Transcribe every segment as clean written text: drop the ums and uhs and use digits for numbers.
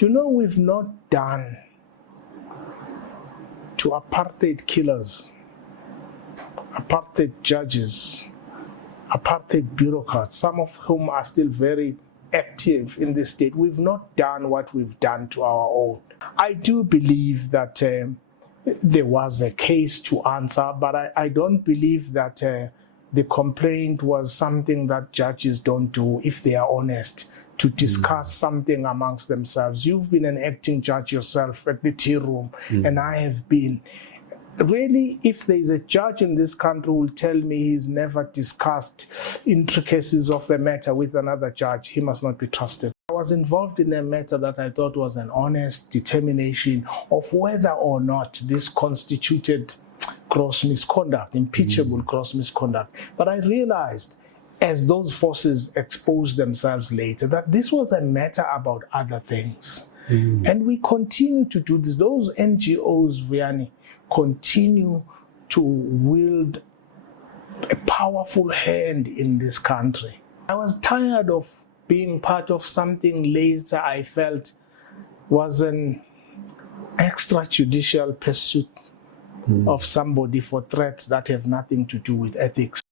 You know, we've not done to apartheid killers, apartheid judges, apartheid bureaucrats, some of whom are still very active in the state. We've not done what we've done to our own. I do believe that there was a case to answer, but I don't believe that the complaint was something that judges don't do if they are honest, to discuss something amongst themselves. You've been an acting judge yourself at the tea room, and I have been. Really, if there is a judge in this country who will tell me he's never discussed intricacies of a matter with another judge, he must not be trusted. I was involved in a matter that I thought was an honest determination of whether or not this constituted gross misconduct, impeachable gross misconduct. But I realized, as those forces exposed themselves later, that this was a matter about other things. And we continue to do this. Those NGOs, Vianney, continue to wield a powerful hand in this country. I was tired of being part of something later I felt was an extrajudicial pursuit of somebody for threats that have nothing to do with ethics.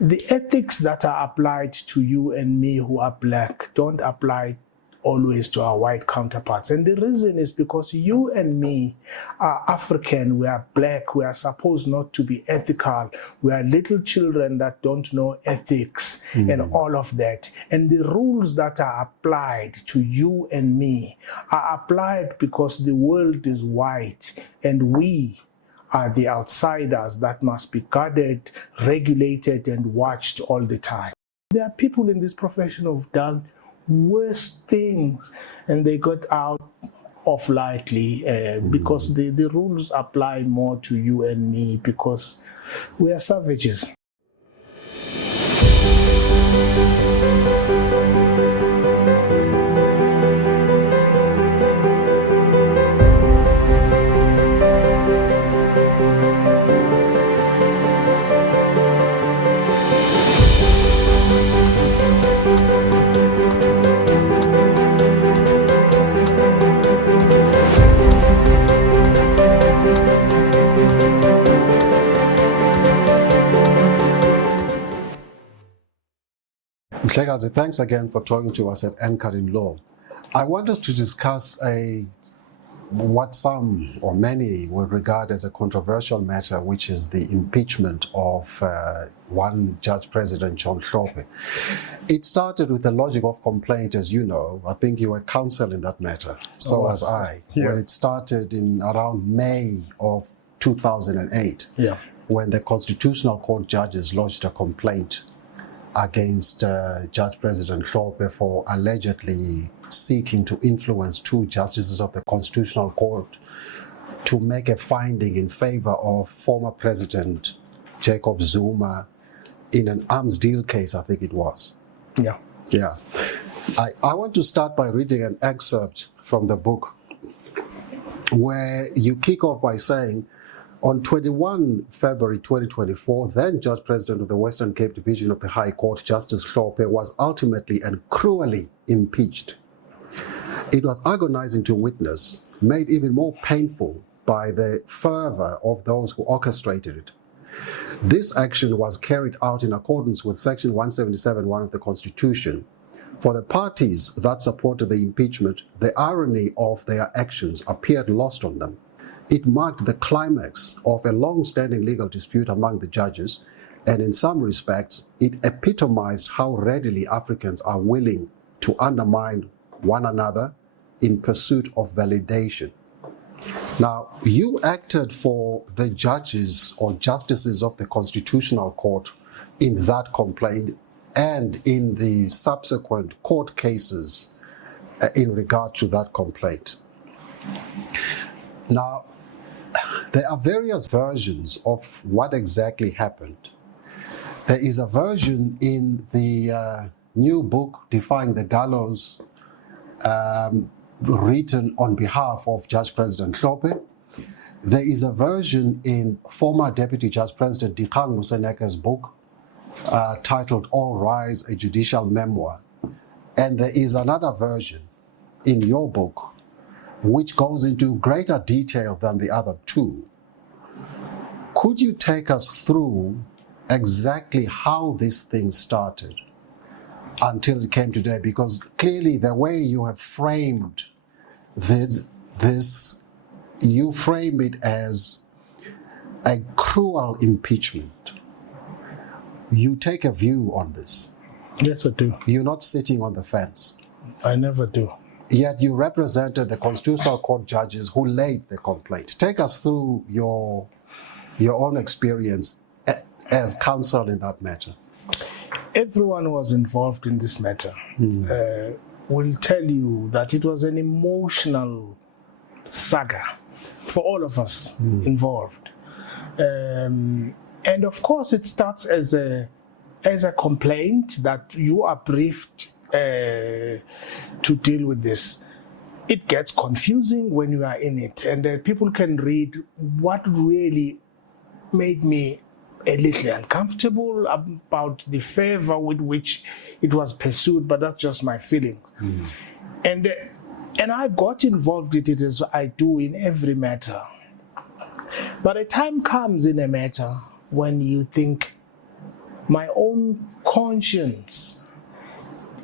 The ethics that are applied to you and me who are black don't apply always to our white counterparts. And the reason is because you and me are African, we are black, we are supposed not to be ethical, we are little children that don't know ethics and all of that. And the rules that are applied to you and me are applied because the world is white and we are the outsiders that must be guarded, regulated, and watched all the time. There are people in this profession who've done worse things and they got out of lightly because the rules apply more to you and me because we are savages. Mandlakayise, thanks again for talking to us at Anchored in Law. I wanted to discuss what some or many will regard as a controversial matter, which is the impeachment of one Judge President, John Hlophe. It started with the logic of complaint, as you know. I think you were counsel in that matter. So was I. Yeah. When it started in around May of 2008, when the Constitutional Court judges lodged a complaint against Judge President Hlophe for allegedly seeking to influence two justices of the Constitutional Court to make a finding in favor of former President Jacob Zuma in an arms deal case, I think it was. Yeah. I want to start by reading an excerpt from the book where you kick off by saying, on 21 February 2024, then Judge President of the Western Cape Division of the High Court, Justice Hlophe, was ultimately and cruelly impeached. It was agonizing to witness, made even more painful by the fervor of those who orchestrated it. This action was carried out in accordance with Section 177(1) of the Constitution. For the parties that supported the impeachment, the irony of their actions appeared lost on them. It marked the climax of a long-standing legal dispute among the judges, and in some respects, it epitomized how readily Africans are willing to undermine one another in pursuit of validation. Now, you acted for the judges or justices of the Constitutional Court in that complaint and in the subsequent court cases in regard to that complaint. Now, there are various versions of what exactly happened. There is a version in the new book, Defying the Gallows, written on behalf of Judge President Hlophe. There is a version in former Deputy Judge President Dikgang Moseneke's book, titled All Rise, a Judicial Memoir. And there is another version in your book, which goes into greater detail than the other two. Could you take us through exactly how this thing started until it came today? Because clearly the way you have framed this you frame it as a cruel impeachment. You take a view on this. Yes, I do. You're not sitting on the fence. I never do. Yet you represented the Constitutional Court judges who laid the complaint. Take us through your own experience as counsel in that matter. Everyone who was involved in this matter will tell you that it was an emotional saga for all of us involved. And of course, it starts as a complaint that you are briefed to deal with this. It gets confusing when you are in it, and people can read what really made me a little uncomfortable about the fervor with which it was pursued, but that's just my feeling. And I got involved with it as I do in every matter. But a time comes in a matter when you think, my own conscience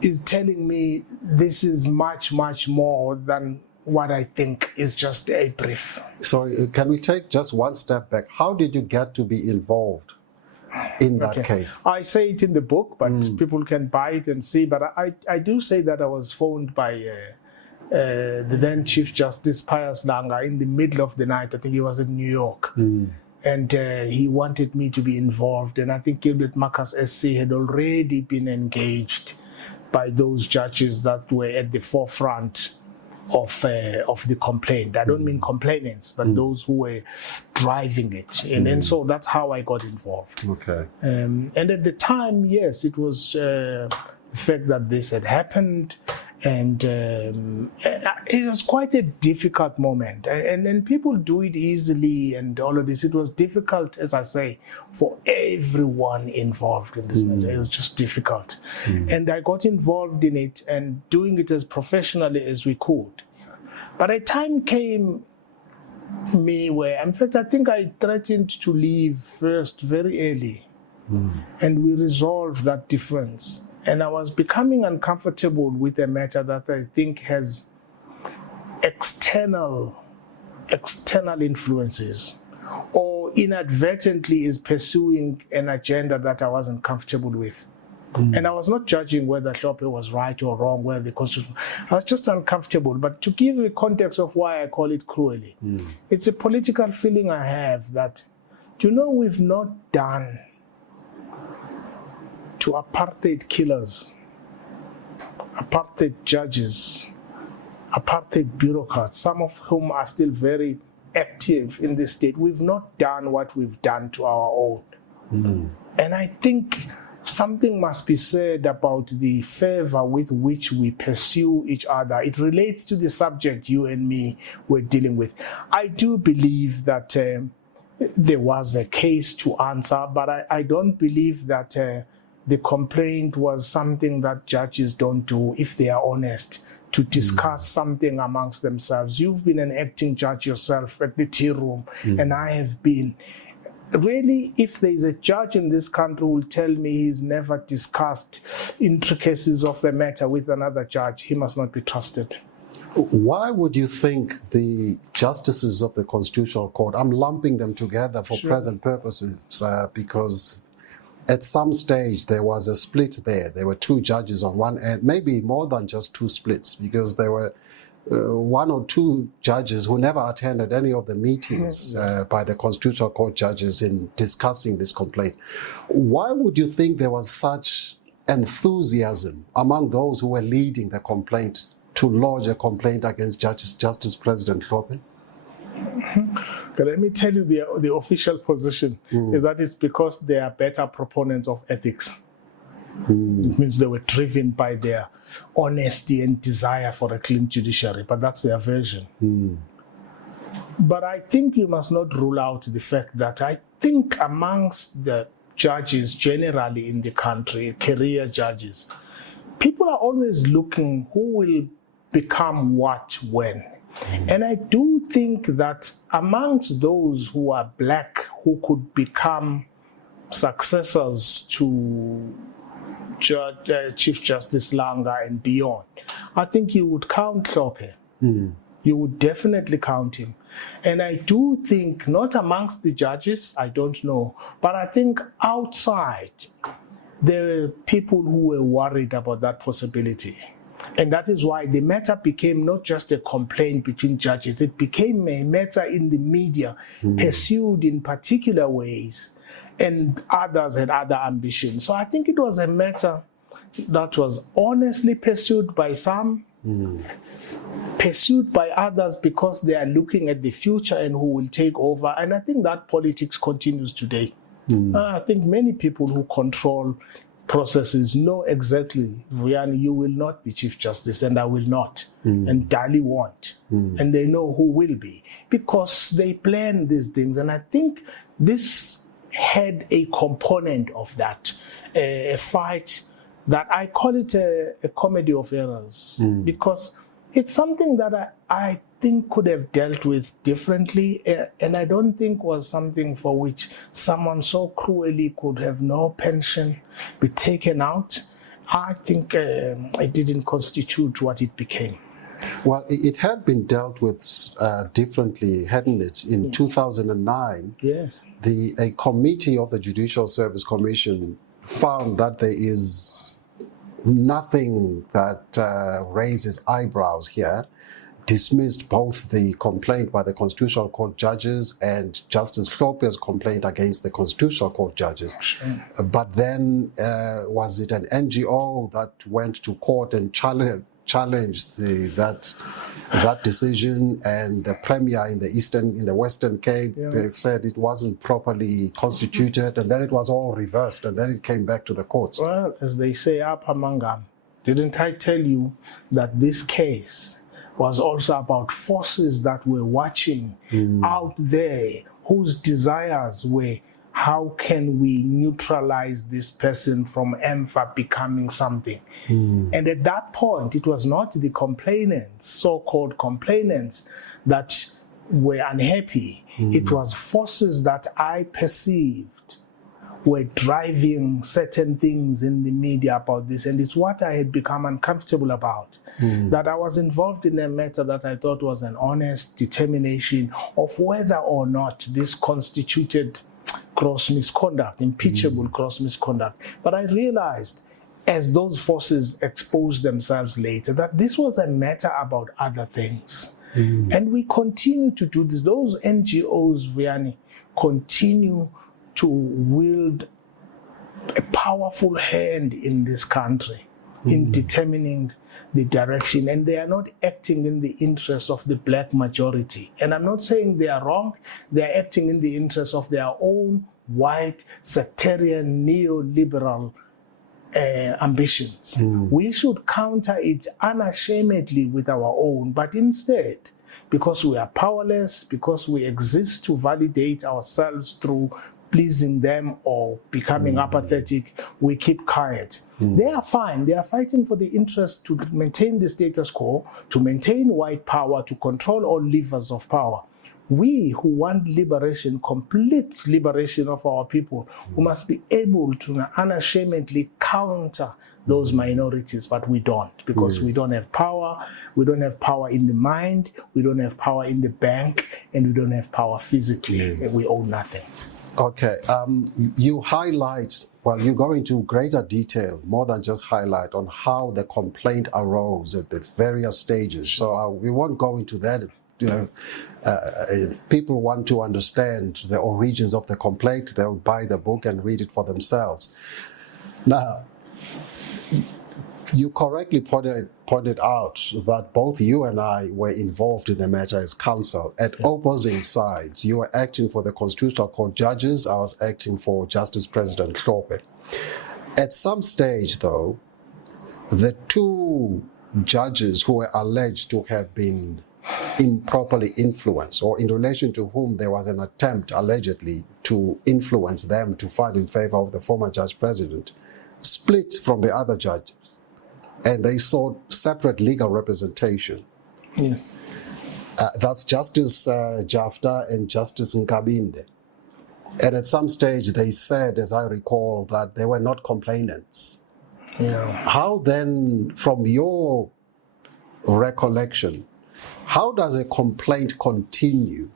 is telling me this is much, much more than what I think is just a brief. Sorry, can we take just one step back? How did you get to be involved in that case? I say it in the book, but people can buy it and see. But I do say that I was phoned by the then Chief Justice Pius Langa in the middle of the night. I think he was in New York. And he wanted me to be involved. And I think Counsel SC had already been engaged by those judges that were at the forefront of the complaint. I don't mean complainants, but those who were driving it. And so that's how I got involved. Okay. And at the time, yes, it was the fact that this had happened. And it was quite a difficult moment. And people do it easily and all of this. It was difficult, as I say, for everyone involved in this matter. It was just difficult. And I got involved in it and doing it as professionally as we could. But a time came me where, in fact, I think I threatened to leave first very early. And we resolved that difference. And I was becoming uncomfortable with a matter that I think has external influences, or inadvertently is pursuing an agenda that I wasn't comfortable with. And I was not judging whether Hlophe was right or wrong, whether the Constitution. I was just uncomfortable. But to give you a context of why I call it cruelly, it's a political feeling I have that, we've not done to apartheid killers, apartheid judges, apartheid bureaucrats, some of whom are still very active in this state. We've not done what we've done to our own. And I think something must be said about the fervor with which we pursue each other. It relates to the subject you and me were dealing with. I do believe that there was a case to answer, but I don't believe that the complaint was something that judges don't do if they are honest, to discuss something amongst themselves. You've been an acting judge yourself at the tea room, and I have been. Really, if there is a judge in this country who will tell me he's never discussed intricacies of a matter with another judge, he must not be trusted. Why would you think the justices of the Constitutional Court, I'm lumping them together for present purposes, because at some stage there was a split there. There were two judges on one end, maybe more than just two splits, because there were one or two judges who never attended any of the meetings by the Constitutional Court judges in discussing this complaint. Why would you think there was such enthusiasm among those who were leading the complaint to lodge a complaint against Justice President Hlophe? Okay, let me tell you the official position is that it's because they are better proponents of ethics. It means they were driven by their honesty and desire for a clean judiciary, but that's their version. But I think you must not rule out the fact that I think amongst the judges generally in the country, career judges, people are always looking who will become what when. And I do think that amongst those who are black who could become successors to Chief Justice Langa and beyond, I think you would count Hlophe. You would definitely count him. And I do think, not amongst the judges, I don't know, but I think outside, there were people who were worried about that possibility. And that is why the matter became not just a complaint between judges, it became a matter in the media, pursued in particular ways, and others had other ambitions. So I think it was a matter that was honestly pursued by some, pursued by others because they are looking at the future and who will take over. And I think that politics continues today. I think many people who control processes know exactly, Vuyani, you will not be Chief Justice and I will not, and Dali won't. And they know who will be because they plan these things. And I think this had a component of that, a fight that I call it a comedy of errors, because it's something that I think could have dealt with differently, and I don't think was something for which someone so cruelly could have no pension, be taken out. I think it didn't constitute what it became. Well, it had been dealt with differently, hadn't it? In 2009, yes, a committee of the Judicial Service Commission found that there is nothing that raises eyebrows here, dismissed both the complaint by the Constitutional Court judges and Justice Hlophe's complaint against the Constitutional Court judges. But then was it an NGO that went to court and challenged that decision, and the Premier in the Western Cape said it wasn't properly constituted, and then it was all reversed, and then it came back to the courts. Well, as they say, Apa Mangam, didn't I tell you that this case was also about forces that were watching out there, whose desires were, how can we neutralize this person from EMFA becoming something? And at that point, it was not the complainants, so-called complainants, that were unhappy. It was forces that I perceived were driving certain things in the media about this. And it's what I had become uncomfortable about. That I was involved in a matter that I thought was an honest determination of whether or not this constituted gross misconduct, impeachable gross misconduct. But I realized, as those forces exposed themselves later, that this was a matter about other things. And we continue to do this. Those NGOs, Vuyani, continue to wield a powerful hand in this country in determining the direction, and they are not acting in the interest of the black majority. And I'm not saying they are wrong, they are acting in the interest of their own white, sectarian, neoliberal ambitions. We should counter it unashamedly with our own, but instead, because we are powerless, because we exist to validate ourselves through pleasing them or becoming apathetic, we keep quiet. They are fine. They are fighting for the interest to maintain the status quo, to maintain white power, to control all levers of power. We who want liberation, complete liberation of our people, who must be able to unashamedly counter those minorities, but we don't, because we don't have power. We don't have power in the mind, we don't have power in the bank, and we don't have power physically. We own nothing. Okay, you highlight, well, you go into greater detail, more than just highlight, on how the complaint arose at the various stages. So we won't go into that. If people want to understand the origins of the complaint, they'll buy the book and read it for themselves. Now, you correctly pointed out that both you and I were involved in the matter as counsel at opposing sides. You were acting for the Constitutional Court judges. I was acting for Justice President Hlophe. At some stage, though, the two judges who were alleged to have been improperly influenced, or in relation to whom there was an attempt, allegedly, to influence them to fight in favor of the former judge president, split from the other judge, and they sought separate legal representation. Yes. That's Justice Jafta and Justice Nkabinde. And at some stage they said, as I recall, that they were not complainants. Yeah. How then, from your recollection, how does a complaint continue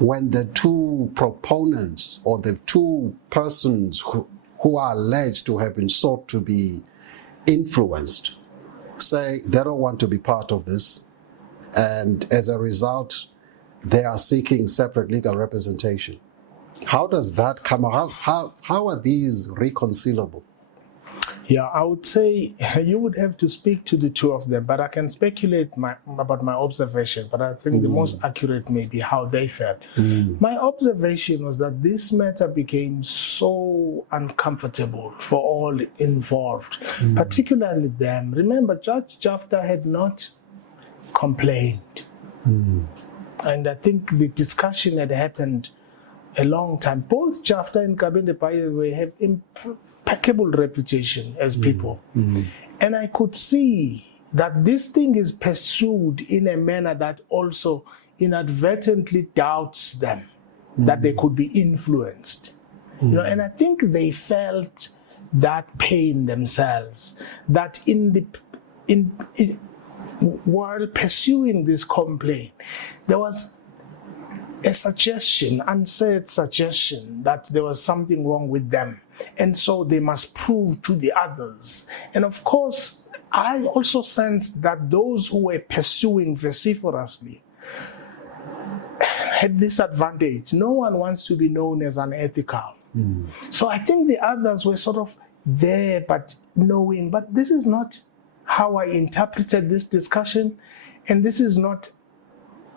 when the two proponents or the two persons who are alleged to have been sought to be influenced say they don't want to be part of this, and as a result they are seeking separate legal representation? How does that come out? How are these reconcilable? Yeah, I would say you would have to speak to the two of them, but I can speculate about my observation, but I think the most accurate may be how they felt. My observation was that this matter became so uncomfortable for all involved, particularly them. Remember, Judge Jafta had not complained. And I think the discussion had happened a long time. Both Jafta and Kabinde, by the way, have impeccable reputation as people. And I could see that this thing is pursued in a manner that also inadvertently doubts them, that they could be influenced. You know, and I think they felt that pain themselves, that while pursuing this complaint, there was a suggestion, unsaid suggestion, that there was something wrong with them. And so they must prove to the others. And of course, I also sensed that those who were pursuing vociferously had this advantage. No one wants to be known as unethical. So I think the others were sort of there, but knowing, but this is not how I interpreted this discussion, and this is not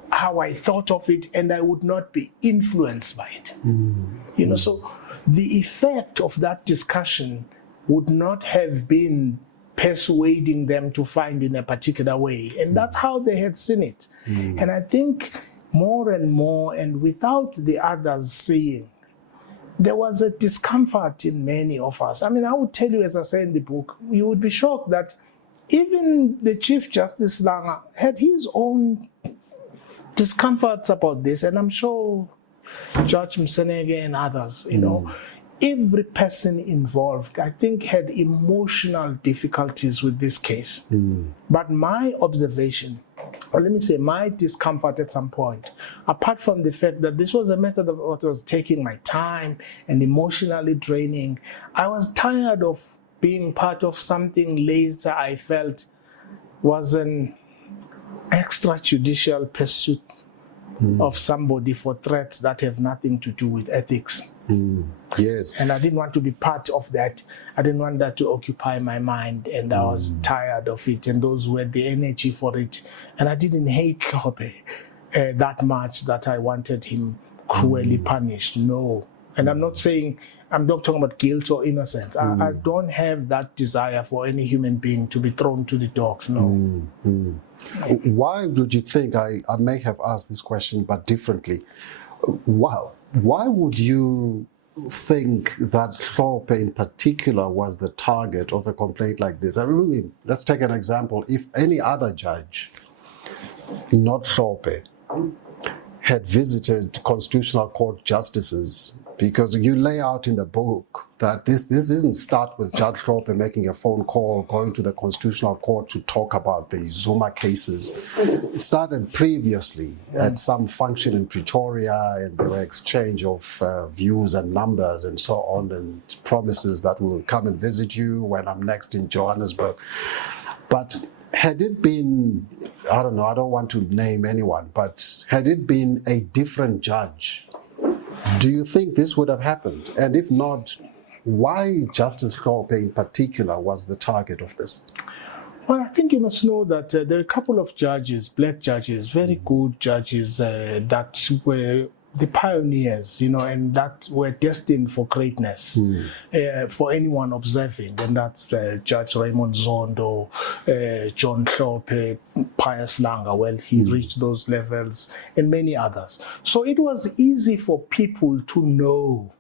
how I thought of it, and I would not be influenced by it. You know, so the effect of that discussion would not have been persuading them to find in a particular way. And that's how they had seen it. And I think more and more, and without the others seeing, there was a discomfort in many of us. I mean, I would tell you, as I say in the book, you would be shocked that even the Chief Justice Langa had his own discomforts about this, and I'm sure Judge Msenege and others, you know, every person involved, I think, had emotional difficulties with this case. But my observation, or let me say my discomfort at some point, apart from the fact that this was a matter that was taking my time and emotionally draining, I was tired of being part of something later I felt was an extrajudicial pursuit of somebody for threats that have nothing to do with ethics. Yes. And I didn't want to be part of that. I didn't want that to occupy my mind, and I was tired of it, and those who had the energy for it. And I didn't hate Hlophe that much that I wanted him cruelly punished. No. And I'm not talking about guilt or innocence. I don't have that desire for any human being to be thrown to the dogs, no. Why would you think, I may have asked this question but differently, why would you think that Hlophe in particular was the target of a complaint like this? I mean, let's take an example. If any other judge, not Hlophe, had visited Constitutional Court justices, because you lay out in the book that this doesn't start with Judge Hlophe making a phone call, going to the Constitutional Court to talk about the Zuma cases. It started previously at some function in Pretoria, and there were exchange of views and numbers and so on, and promises that we will come and visit you when I'm next in Johannesburg. But had it been, I don't know, I don't want to name anyone, but had it been a different judge, do you think this would have happened? And if not, why Justice Hlophe in particular was the target of this? Well, I think you must know that there are a couple of judges, black judges, very good judges that were the pioneers, you know, and that were destined for greatness for anyone observing. And that's Judge Raymond Zondo, John Hlophe, Pius Langa. Well, he reached those levels, and many others. So it was easy for people to know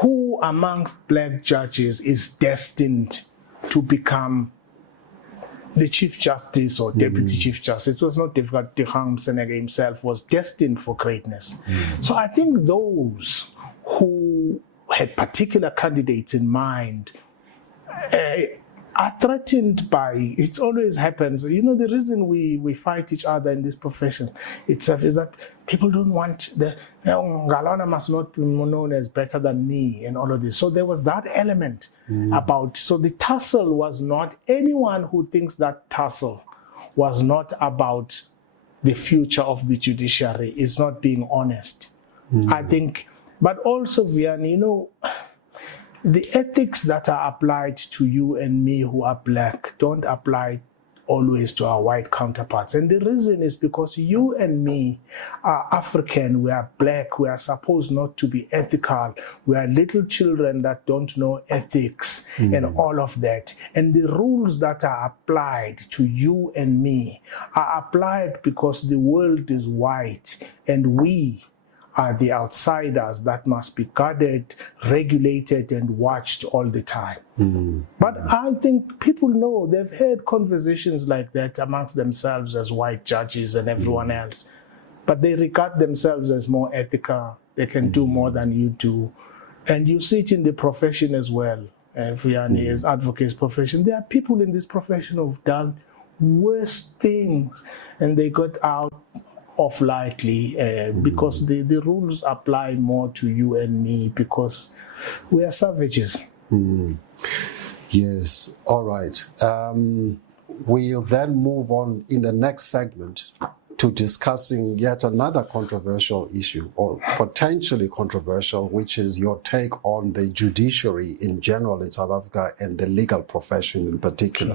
who amongst black judges is destined to become the Chief Justice or Deputy Chief Justice, it was not difficult. Dikgang Mseneke himself was destined for greatness. So I think those who had particular candidates in mind are threatened by, it always happens. You know, the reason we fight each other in this profession itself is that people don't want Ngalona must not be known as better than me and all of this. So there was that element about, so the tussle was not, anyone who thinks that tussle was not about the future of the judiciary is not being honest. I think, but also, Vianney, you know, the ethics that are applied to you and me who are black don't apply always to our white counterparts. And the reason is because you and me are African, we are black, we are supposed not to be ethical. We are little children that don't know ethics and all of that. And the rules that are applied to you and me are applied because the world is white and we are the outsiders that must be guarded, regulated, and watched all the time. But I think people know, they've had conversations like that amongst themselves as white judges and everyone else. But they regard themselves as more ethical. They can do more than you do. And you see it in the profession as well. Vianney, as advocates profession, there are people in this profession who've done worse things and they got out off lightly because the rules apply more to you and me because we are savages. Yes, all right. We'll then move on in the next segment to discussing yet another controversial issue, or potentially controversial, which is your take on the judiciary in general in South Africa and the legal profession in particular.